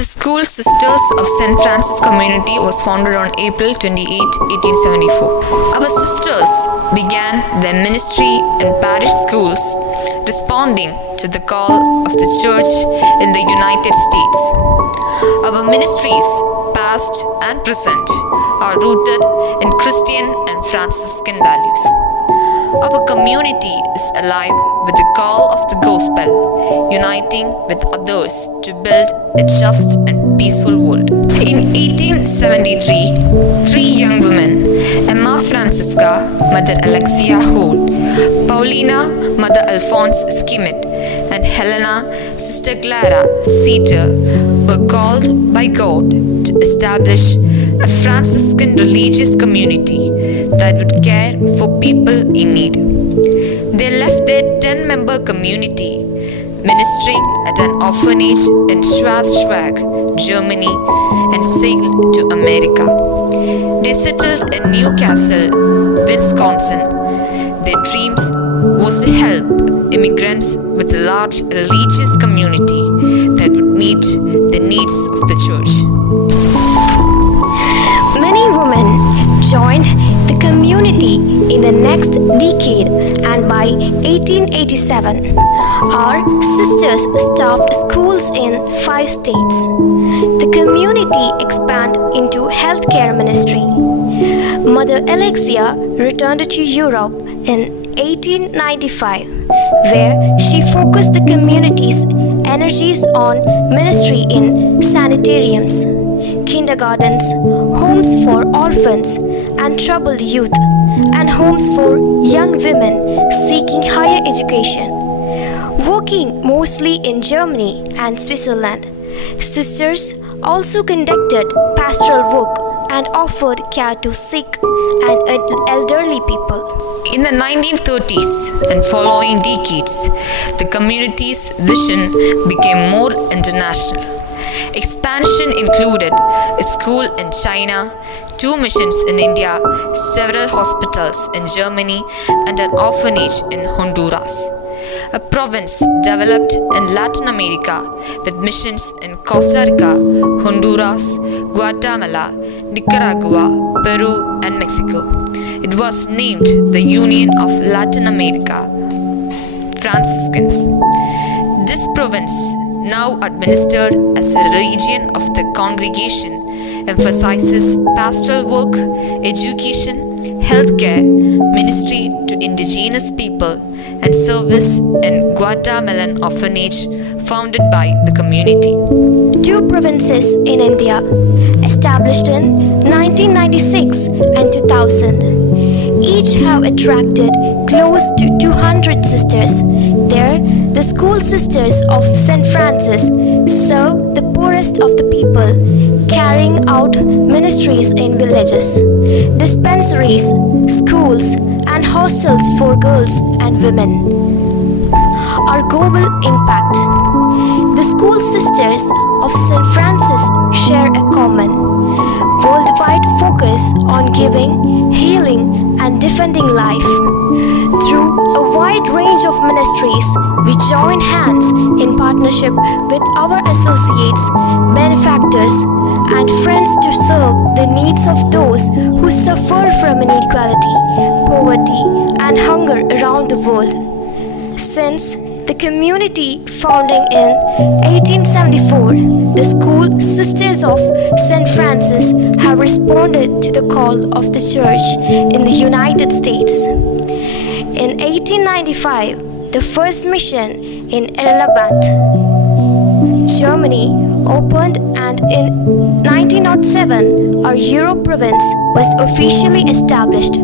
The School Sisters of St. Francis Community was founded on April 28, 1874. Our sisters began their ministry in parish schools, responding to the call of the Church in the United States. Our ministries, past and present, are rooted in Christian and Franciscan values. Our community is alive with the call of the gospel, uniting with others to build a just and peaceful world. In 1873, three young women, Emma Francisca, Mother Alexia Holt, Paulina, Mother Alphonse Schmidt, and Helena, Sister Clara Seater, were called by God to establish a Franciscan religious community that would care for people in need. They left their 10-member community, ministering at an orphanage in Schwarzwald, Germany, and sailed to America. They settled in Newcastle, Wisconsin. Their dreams was to help immigrants with a large religious community that would meet the needs of the church. Many women joined the community in the next decade, and by 1887, our sisters staffed schools in 5 states. The community expanded into healthcare ministry. Mother Alexia returned to Europe in 1895, where she focused the community's energies on ministry in sanitariums, kindergartens, homes for orphans and troubled youth, and homes for young women seeking higher education. Working mostly in Germany and Switzerland, sisters also conducted pastoral work and offered care to sick and elderly people. In the 1930s and following decades, the community's vision became more international. Expansion included a school in China, 2 missions in India, several hospitals in Germany, and an orphanage in Honduras. A province developed in Latin America with missions in Costa Rica, Honduras, Guatemala, Nicaragua, Peru, and Mexico. It was named the Union of Latin America Franciscans. This province, now administered as a region of the congregation, emphasizes pastoral work, education, healthcare, ministry to indigenous people, and service in Guatemalan orphanage founded by the community. 2 provinces in India, established in 1996 and 2000, each have attracted close to 200 sisters. There, the School Sisters of St. Francis serve the poorest of the people, carrying out ministries in villages, dispensaries, schools, and hostels for girls and women. Our global impact. The School Sisters of St. Francis share a common, worldwide focus on giving, healing, and defending life. Through a wide range of ministries, we join hands in partnership with our associates, benefactors, and friends to serve the needs of those who suffer from inequality, poverty, and hunger around the world. Since the community founding in 1874, the School Sisters of St. Francis have responded to the call of the Church in the United States. In 1895, the first mission in Erlabrunn, Germany, opened, and in 1907, our Europe province was officially established.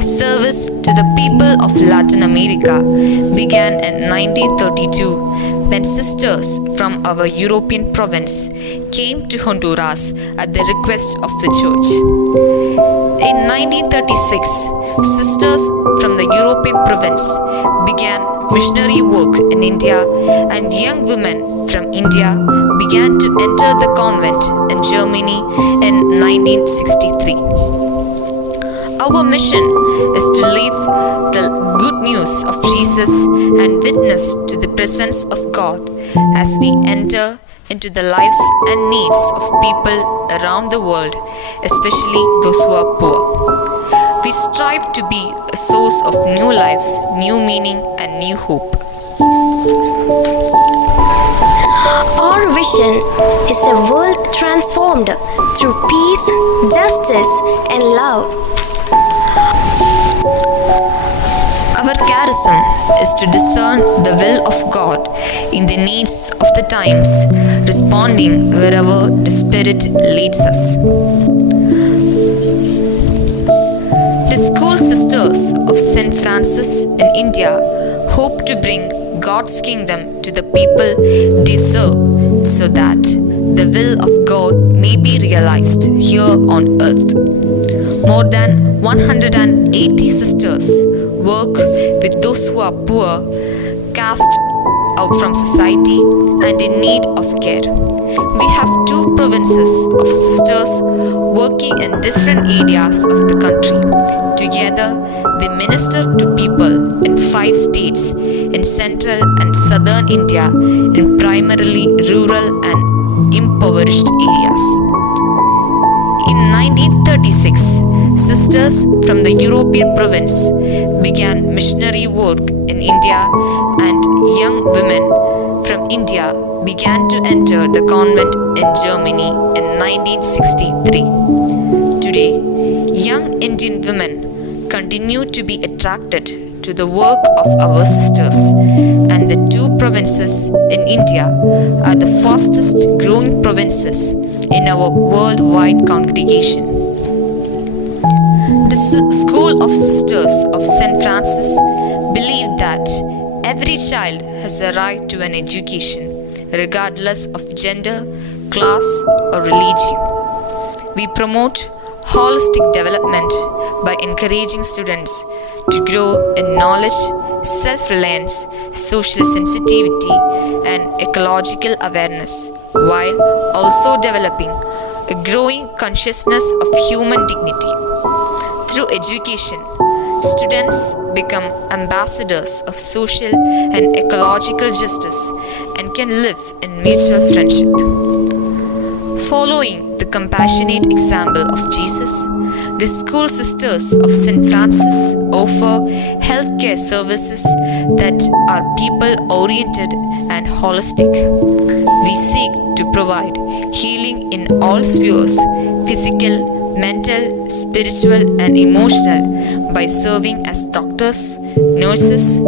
Service to the people of Latin America began in 1932 when sisters from our European province came to Honduras at the request of the Church. In 1936, sisters from the European province began missionary work in India, and young women from India began to enter the convent in Germany in 1963. Our mission is to live the good news of Jesus and witness to the presence of God as we enter into the lives and needs of people around the world, especially those who are poor. We strive to be a source of new life, new meaning, and new hope. Our vision is a world transformed through peace, justice, and love. Our charism is to discern the will of God in the needs of the times, responding wherever the Spirit leads us. The School Sisters of St. Francis in India hope to bring God's kingdom to the people they serve so that the will of God may be realized here on earth. More than 180 sisters work with those who are poor, cast out from society, and in need of care. We have 2 provinces of sisters working in different areas of the country. Together, they minister to people in 5 states in central and southern India in primarily rural and impoverished areas. In 1936, sisters from the European province began missionary work in India, and young women from India began to enter the convent in Germany in 1963. Today, young Indian women continue to be attracted to the work of our sisters, and the 2 provinces in India are the fastest growing provinces in our worldwide congregation. The School of Sisters of St. Francis believe that every child has a right to an education, regardless of gender, class, or religion. We promote holistic development by encouraging students to grow in knowledge, self-reliance, social sensitivity, and ecological awareness, while also developing a growing consciousness of human dignity. Through education, students become ambassadors of social and ecological justice and can live in mutual friendship. Following the compassionate example of Jesus, the School Sisters of St. Francis offer healthcare services that are people-oriented and holistic. We seek to provide healing in all spheres, physical, mental, spiritual, and emotional, by serving as doctors, nurses,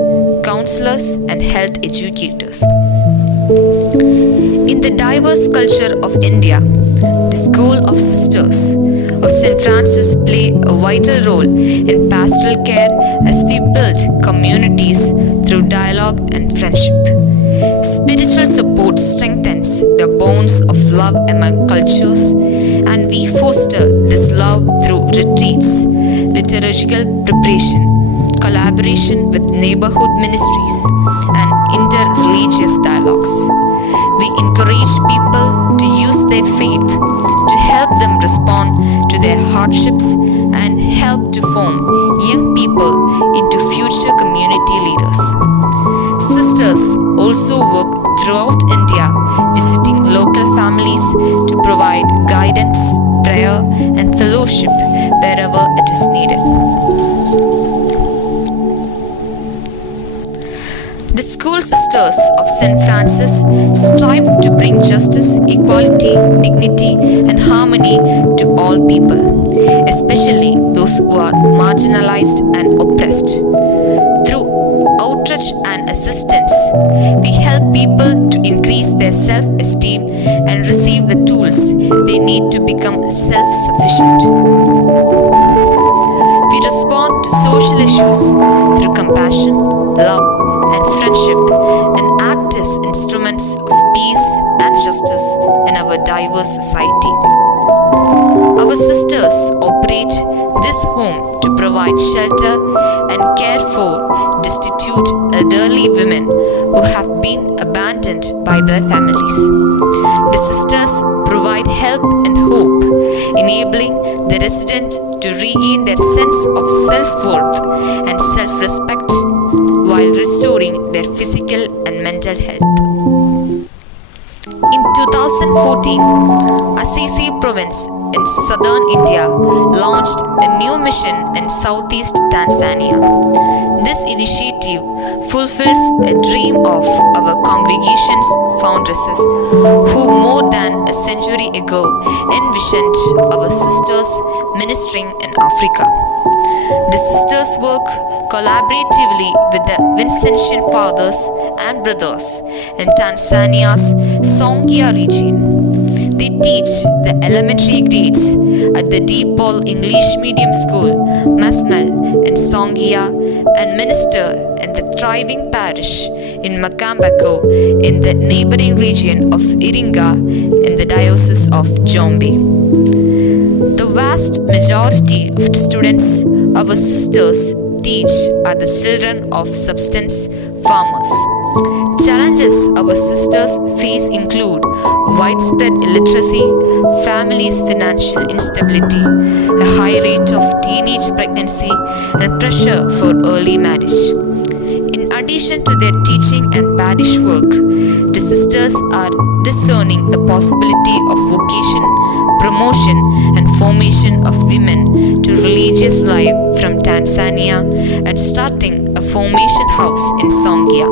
counselors, and health educators. In the diverse culture of India, the School of Sisters of St. Francis play a vital role in pastoral care as we build communities through dialogue and friendship. Spiritual support strengthens the bonds of love among cultures, and we foster this love through retreats, liturgical preparation, collaboration with neighborhood ministries, and inter-religious dialogues. We encourage people to use their faith to help them respond to their hardships and help to form young people into future community leaders. Sisters also work throughout India, visiting local families to provide guidance, prayer, and fellowship wherever it is needed. The School Sisters of St. Francis strive to bring justice, equality, dignity, and harmony to all people, especially those who are marginalized and oppressed. Through outreach and assistance, we help people to increase their self-esteem and receive the tools they need to become self-sufficient. We respond to social issues through compassion, love, and friendship, and act as instruments of peace and justice in our diverse society. Our sisters operate this home to provide shelter and care for destitute elderly women who have been abandoned by their families. The sisters provide help and hope, enabling the resident to regain their sense of self-worth and self-respect while restoring their physical and mental health. In 2014, Assisi Province in southern India launched a new mission in southeast Tanzania. This initiative fulfills a dream of our congregation's foundresses who more than a century ago envisioned our sisters ministering in Africa. The sisters work collaboratively with the Vincentian fathers and brothers in Tanzania's Songea region. They teach the elementary grades at the DePaul English Medium School, Masmal in Songea, and minister in the thriving parish in Makambako in the neighboring region of Iringa in the Diocese of Jombe. The vast majority of the students our sisters teach are the children of subsistence farmers. Challenges our sisters face include widespread illiteracy, families' financial instability, a high rate of teenage pregnancy, and pressure for early marriage. In addition to their teaching and parish work, the sisters are discerning the possibility of vocation, promotion, and formation of women to religious life from Tanzania and starting a formation house in Songea.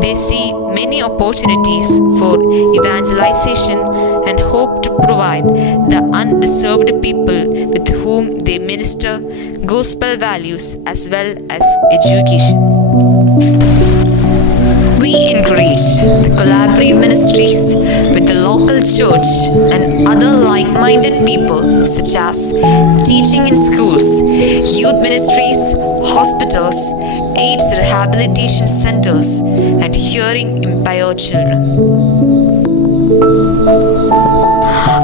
They see many opportunities for evangelization and hope to provide the undeserved people with whom they minister gospel values as well as education. We encourage the collaborative ministries with the local church and other like-minded people such as teaching in schools, youth ministries, hospitals, AIDS rehabilitation centers, and hearing impaired children.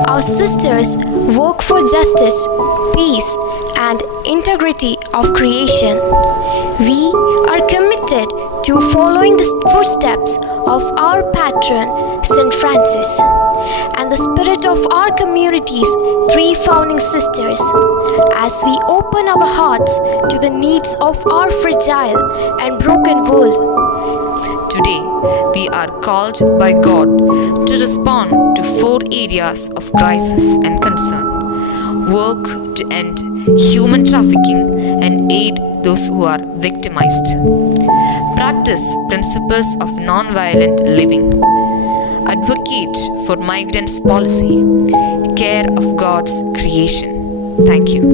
Our sisters work for justice, peace, and integrity of creation. We are committed to following the footsteps of our patron, St. Francis, and the spirit of our community's three founding sisters, as we open our hearts to the needs of our fragile and broken world. Today, we are called by God to respond to 4 areas of crisis and concern: work to end human trafficking and aid those who are victimized, practice principles of non-violent living, advocate for migrants policy, care of God's creation. Thank you.